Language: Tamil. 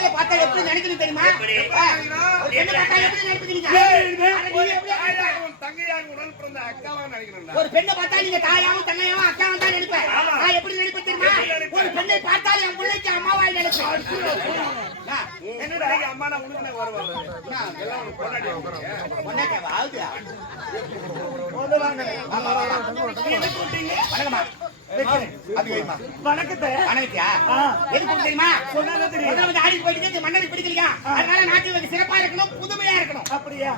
பொண்ணை பார்த்தா எப்படி நினைக்கணும் தெரியுமா? ஒரு பெண்ணை பார்த்தா நீங்க தாயாவும் தங்கையாவும் அக்காவும் தான் நினைப்பேன். நான் எப்படி நினைப்பேன் தெரியுமா? ஒரு பெண்ணை பார்த்தால் என் பிள்ளைக்கு அம்மாவாய் நினைப்பேன். என்னடா அம்மா நான் உனக்கு வருவாங்க வணக்கத்தை எதுக்கு தெரியுமா? மன்னரை பிடிக்கலையா? அதனால நாட்டில் சிறப்பா இருக்கணும், புதுமையா இருக்கணும். அப்படியா?